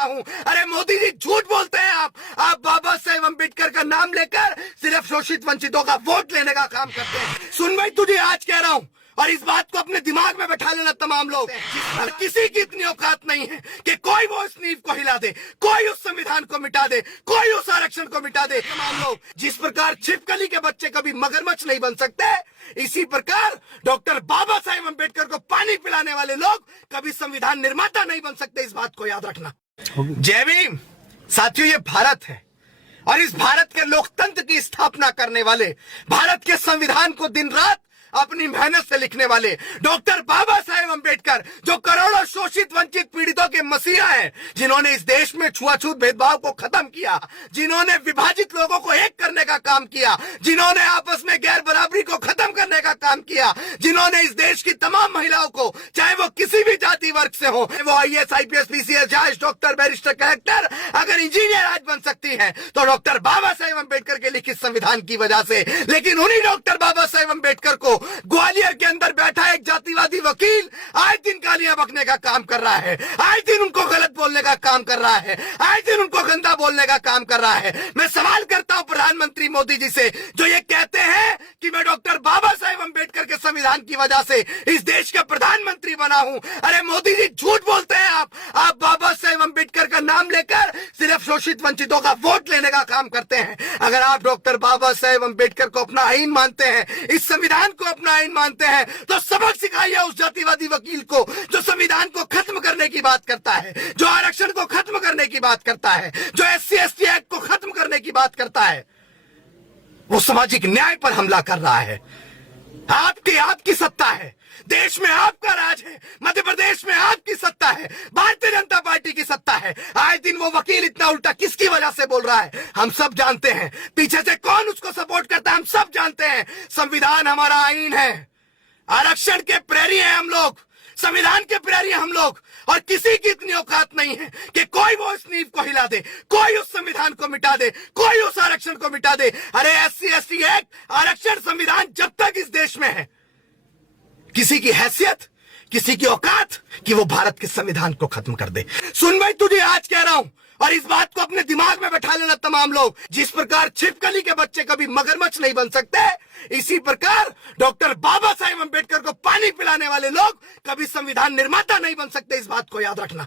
हूँ। अरे मोदी जी झूठ बोलते हैं आप बाबा साहेब अम्बेडकर का नाम लेकर सिर्फ शोषित वंचितों का वोट लेने का काम करते हैं। सुन भाई, तुझे आज कह रहा हूँ और इस बात को अपने दिमाग में बैठा लेना तमाम लोग। किसी की इतनी औकात नहीं है कि कोई वो उस नींव को हिला दे, कोई उस संविधान को मिटा दे, कोई उस आरक्षण को मिटा दे। तमाम लोग जिस प्रकार छिपकली के बच्चे कभी मगरमच्छ नहीं बन सकते, इसी प्रकार डॉक्टर बाबा साहेब अम्बेडकर को पानी पिलाने वाले लोग कभी संविधान निर्माता नहीं बन सकते। इस बात को याद रखना। जय भीम। साथियों, ये भारत है और इस भारत के लोकतंत्र की स्थापना करने वाले, भारत के संविधान को दिन रात अपनी मेहनत से लिखने वाले डॉक्टर बाबा साहेब अम्बेडकर, जो करोड़ों शोषित वंचित पीड़ितों के मसीहा हैं, जिन्होंने इस देश में छुआछूत भेदभाव को खत्म किया, जिन्होंने विभाजित लोगों को एक करने का काम किया, जिन्होंने आपस में गैर बराबरी को खत्म करने का काम किया, जिन्होंने इस देश की तमाम महिलाओं को, चाहे वो किसी भी जाति वर्ग से हो, वो IAS, IPS, PCS, जज, डॉक्टर, बैरिस्टर, कलेक्टर, अगर इंजीनियर आज बन सकती है तो डॉक्टर बाबा साहेब अम्बेडकर के लिखित संविधान की वजह से। लेकिन उन्हीं डॉक्टर बाबा साहेब अम्बेडकर को ग्वालियर के अंदर बैठा एक जातिवादी वकील आए दिन गालियां बकने का काम कर रहा है, आए दिन उनको गलत बोलने का काम कर रहा है, आए दिन उनको गंदा बोलने का काम कर रहा है। मैं सवाल करता हूं प्रधानमंत्री मोदी जी से, जो ये कहते हैं कि मैं डॉक्टर बाबा साहेब अम्बेडकर के संविधान की वजह से इस देश का प्रधानमंत्री बना हूं। अरे मोदी जी झूठ बोलते हैं आप बाबा साहेब अम्बेडकर का नाम लेकर सिर्फ शोषित वंचितों का वोट लेने का काम करते हैं। अगर आप डॉक्टर बाबा साहेब अम्बेडकर को अपना आईन मानते हैं, इस संविधान को अपना आईन मानते हैं, तो सबक सिखाइए उस जातिवादी वकील को जो संविधान को खत्म करने की बात करता है, जो आरक्षण को खत्म करने की बात करता है, जो SC ST एक्ट को खत्म करने की बात करता है। वो सामाजिक न्याय पर हमला कर रहा है। आपकी सत्ता है, देश में आपका राज है, मध्य प्रदेश में आपकी सत्ता है, भारतीय जनता पार्टी की सत्ता है। आए दिन वो वकील इतना उल्टा किसकी वजह से बोल रहा है, हम सब जानते हैं। पीछे से कौन उसको सपोर्ट करता है, हम सब जानते हैं। संविधान हमारा आईन है, आरक्षण के प्रेरी हैं हम लोग, संविधान के प्रेरी हम लोग, और किसी की इतनी औकात नहीं है कि कोई वो इस नींव को हिला दे, कोई उस संविधान को मिटा दे, कोई उस आरक्षण को मिटा दे। अरे SC ST एक्ट, आरक्षण, संविधान जब तक इस देश में है, किसी की हैसियत, किसी की औकात कि वो भारत के संविधान को खत्म कर दे। सुन भाई, तुझे आज कह रहा हूं और इस बात को अपने दिमाग में बैठा लेना तमाम लोग। जिस प्रकार छिपकली के बच्चे कभी मगरमच्छ नहीं बन सकते, इसी प्रकार डॉक्टर बाबा साहेब अम्बेडकर को पानी पिलाने वाले लोग कभी संविधान निर्माता नहीं बन सकते। इस बात को याद रखना।